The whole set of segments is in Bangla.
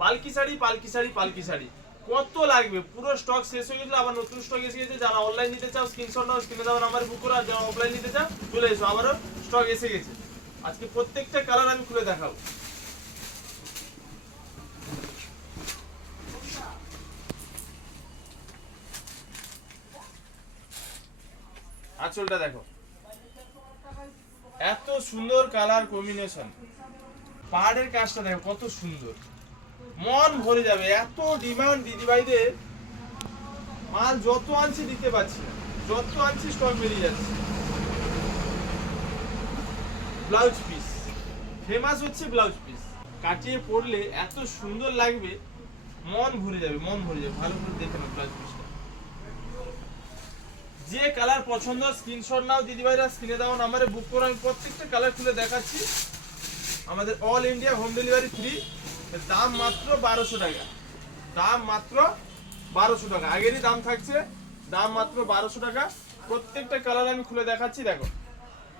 পালকি শাড়ি পালকি শাড়ি পালকি শাড়ি কত লাগবে, পুরো স্টক শেষ হয়ে গেছিল, আবার নতুন স্টক এসে গেছে। যারা অনলাইন নিতে চাও স্ক্রিনশট নাও, স্ক্রিনে দেওয়া নাম্বারে বুক করো। আর যারা অফলাইন নিতে চাও চলে এসো, আবারও স্টক এসে গেছে। আজকে প্রত্যেকটা কালার আমি খুলে দেখাবো। আঁচলটা দেখো, এত সুন্দর কালার কম্বিনেশন। পাহাড়ের কাজটা দেখো কত সুন্দর, মন ভরে যাবে। এত ডিমান্ড দিদিভাইদের, মাল যত আনছি দিতে পারছি না, যত আনছি স্টক বেরিয়ে যাচ্ছে। ব্লাউজ পিস ফেমাস হচ্ছে ব্লাউজ পিস, কাটিয়ে পরলে এত সুন্দর লাগবে, মন ভরে যাবে, মন ভরে যাবে। ভালো করে দেখে নাও ব্লাউজ পিসটা। যে কালার পছন্দ স্ক্রিনশট নাও দিদিভাইরা, স্ক্রিনে দেওয়া নাম্বারে বুক করো। আমি প্রত্যেকটা কালার খুলে দেখাচ্ছি। আমাদের all India home delivery free, দাম মাত্র 1200 টাকা, দাম মাত্র 1200 টাকা। আগেরই দাম থাকছে, দাম মাত্র 1200 টাকা। প্রত্যেকটা কালার আমি খুলে দেখাচ্ছি। দেখো,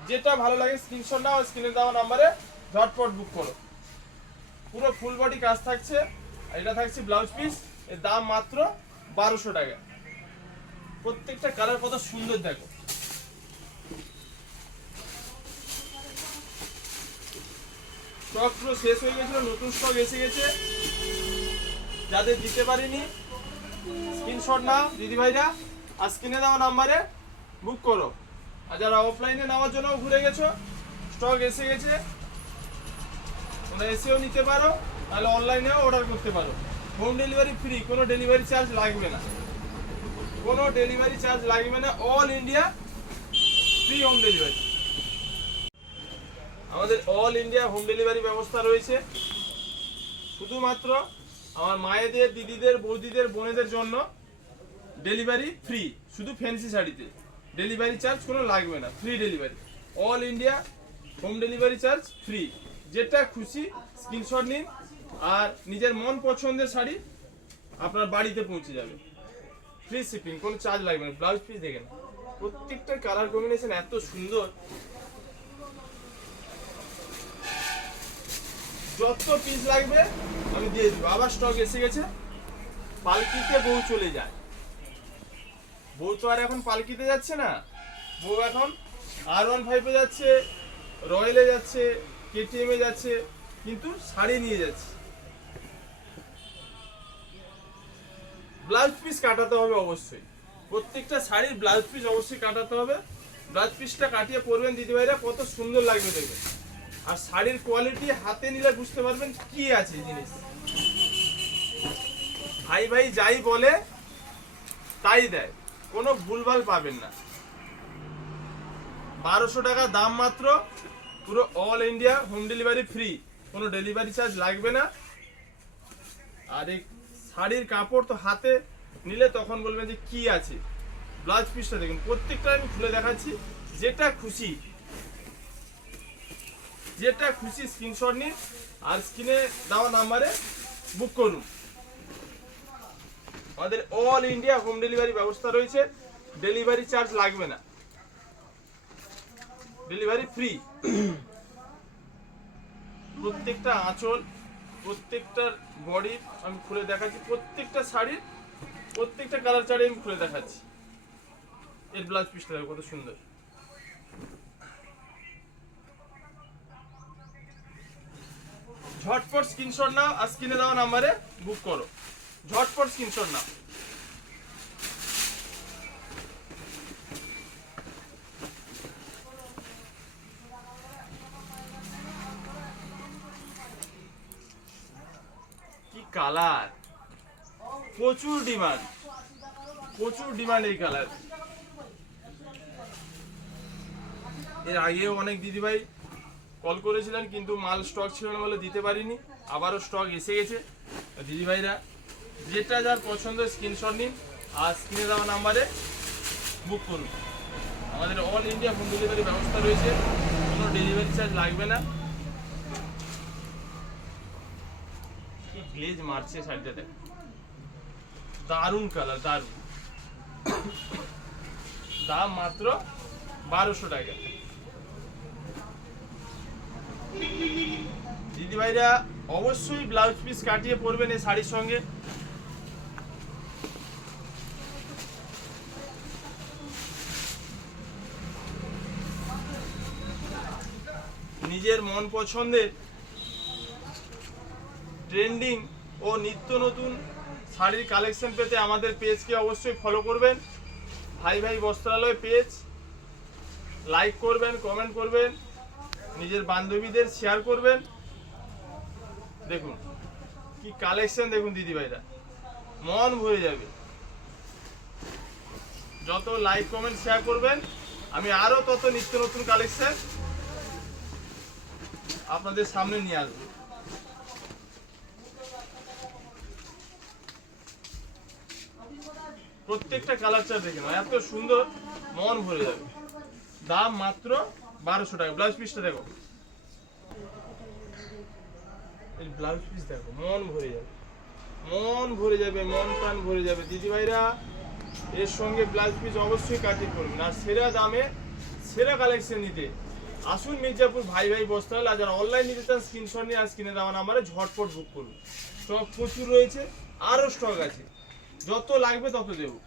যেটা ভালো লাগে স্ক্রিনশট নাও, স্ক্রিনে দেওয়া নাম্বারে ঝটপট বুক করো। পুরো ফুল বডি কাজ থাকছে, আর এটা থাকছে ব্লাউজ পিস, এর দাম মাত্র 1200 টাকা। প্রত্যেকটা কালার কত সুন্দর দেখো। স্টক পুরো শেষ হয়ে গেছিল, নতুন স্টক এসে গেছে। যাদের দিতে পারিনি স্ক্রিনশট নাও দিদিভাইরা, আর স্ক্রিনে দেওয়া নাম্বারে বুক করো। আর যারা অফলাইনে নেওয়ার জন্য ঘুরে গেছো, স্টক এসে গেছে, তোমরা এসেও নিতে পারো, তাহলে অনলাইনেও অর্ডার করতে পারো। হোম ডেলিভারি ফ্রি, কোনো ডেলিভারি চার্জ লাগবে না, কোনো ডেলিভারি চার্জ লাগবে না। All India free home delivery. আমাদের অল ইন্ডিয়া হোম ডেলিভারি ব্যবস্থা রয়েছে। শুধুমাত্র আমার মায়েদের, দিদিদের, বৌদিদের, বোনেদের জন্য ডেলিভারি ফ্রি, শুধু ফ্যান্সি শাড়িতে ডেলিভারি চার্জ কোনো লাগবে না, free delivery. All India home delivery charge free. যেটা খুশি স্ক্রিনশট নিন, আর নিজের মন পছন্দের শাড়ি আপনার বাড়িতে পৌঁছে যাবে, ফ্রি শিপিং, কোনো চার্জ লাগবে না। ব্লাউজ পিস দেখেন, প্রত্যেকটা কালার কম্বিনেশন এত সুন্দর। যত পিস লাগবে আমি দিয়ে দিব। আবার স্টক এসে গেছে। পালকিতে বউ চলে যায়, বউ তো আর এখন পালকিতে যাচ্ছে না, বউ এখন R15 এ যাচ্ছে, রয়্যালে যাচ্ছে, KTM এ যাচ্ছে, কিন্তু শাড়ি নিয়ে যাচ্ছে। ব্লাউজ পিস কাটাতে হবে অবশ্যই, প্রত্যেকটা শাড়ির ব্লাউজ পিস অবশ্যই কাটাতে হবে। ব্লাউজ পিসটা কাটিয়ে পরবেন দিদিভাইরা, কত সুন্দর লাগবে দেখবেন। আর শাড়ির কোয়ালিটি হাতে নিলে বুঝতে পারবেন কি আছে জিনিস। ভাই ভাই যাই বলে তাই দেয়, কোনো ভুলভাল পাবেন না। 1200 টাকা দাম মাত্র, পুরো all India home delivery free, কোনো ডেলিভারি চার্জ লাগবে না। আর এই শাড়ির কাপড় তো হাতে নিলে তখন বলবেন যে কি আছে। ব্লাউজ পিসটা দেখুন, প্রত্যেকটা আমি খুলে দেখাচ্ছি। যেটা খুশি, যেটা খুশি স্ক্রিনশট নিন, আর স্ক্রিনে দেওয়া নাম্বারে বুক করুন। আমাদের অল ইন্ডিয়া হোম ডেলিভারি ব্যবস্থা রয়েছে, ডেলিভারি চার্জ লাগবে না, ডেলিভারি ফ্রি। প্রত্যেকটা আঁচল, প্রত্যেকটার বডি আমি খুলে দেখাচ্ছি, প্রত্যেকটা শাড়ির প্রত্যেকটা কালার চার্ট আমি খুলে দেখাচ্ছি। এর ব্লাউজ পিসটা দেখো কত সুন্দর। ঝটপট স্ক্রিনশট নাও, আর স্ক্রিনে দেওয়া নাম্বারে বুক করো। ঝটপট স্ক্রিনশট নাও। কি কালার, প্রচুর ডিমান্ড, প্রচুর ডিমান্ড এই কালার। এর আগেও অনেক দিদিভাই কল করেছিলেন, কিন্তু মাল স্টক ছিল না বলে দিতে পারিনি। আবারও স্টক এসে গেছে। দিদিভাইরা যেটা যার পছন্দ স্ক্রিনশট নিন, আর স্ক্রিনে দেওয়া নাম্বারে বুক করুন। আমাদের অল ইন্ডিয়া হোম ডেলিভারি ব্যবস্থা রয়েছে, কোনো ডেলিভারি চার্জ লাগবে না। কি গ্লেজ মারছে শাড়িটাতে, দারুণ কালার, দারুণ। দাম মাত্র 1200 টাকা। দিদিভাইরা অবশ্যই ব্লাউজ পিস কাটিয়ে পরবেন এই শাড়ির সঙ্গে। নিজের মন পছন্দের ট্রেন্ডিং ও নিত্য নতুন শাড়ির কালেকশন পেতে আমাদের পেজকে অবশ্যই ফলো করবেন। ভাই ভাই বস্ত্রালয় পেজ লাইক করবেন, কমেন্ট করবেন, নিজের বান্ধবীদের শেয়ার করবেন। দেখুন কি কালেকশন, দেখুন দিদিভাইরা, মন ভরে যাবে। যত লাইক কমেন্ট শেয়ার করবেন আমি আরো তত নিত্য নতুন কালেকশন আপনাদের সামনে নিয়ে আসবো। প্রত্যেকটা কালার চার্ট দেখে নাও, এত সুন্দর, মন ভরে যাবে। দাম মাত্র 1200 টাকা। ব্লাউজ পিসটা দেখো, এই ব্লাউজ পিস দেখো, মন ভরে যাবে, মন ভরে যাবে, মন প্রাণ ভরে যাবে। দিদিভাইরা এর সঙ্গে ব্লাউজ পিস অবশ্যই কাটিং করবেন। আর সেরা দামে সেরা কালেকশন নিতে আসুন মির্জাপুর ভাই ভাই বস্ত্রালয়। আর যারা অনলাইন নিতে চান স্ক্রিনশট নিয়ে আজ কিনে দেওয়া নাম্বারে ঝটপট বুক করুন। স্টক প্রচুর রয়েছে, আরও স্টক আছে, যত লাগবে তত দেবো।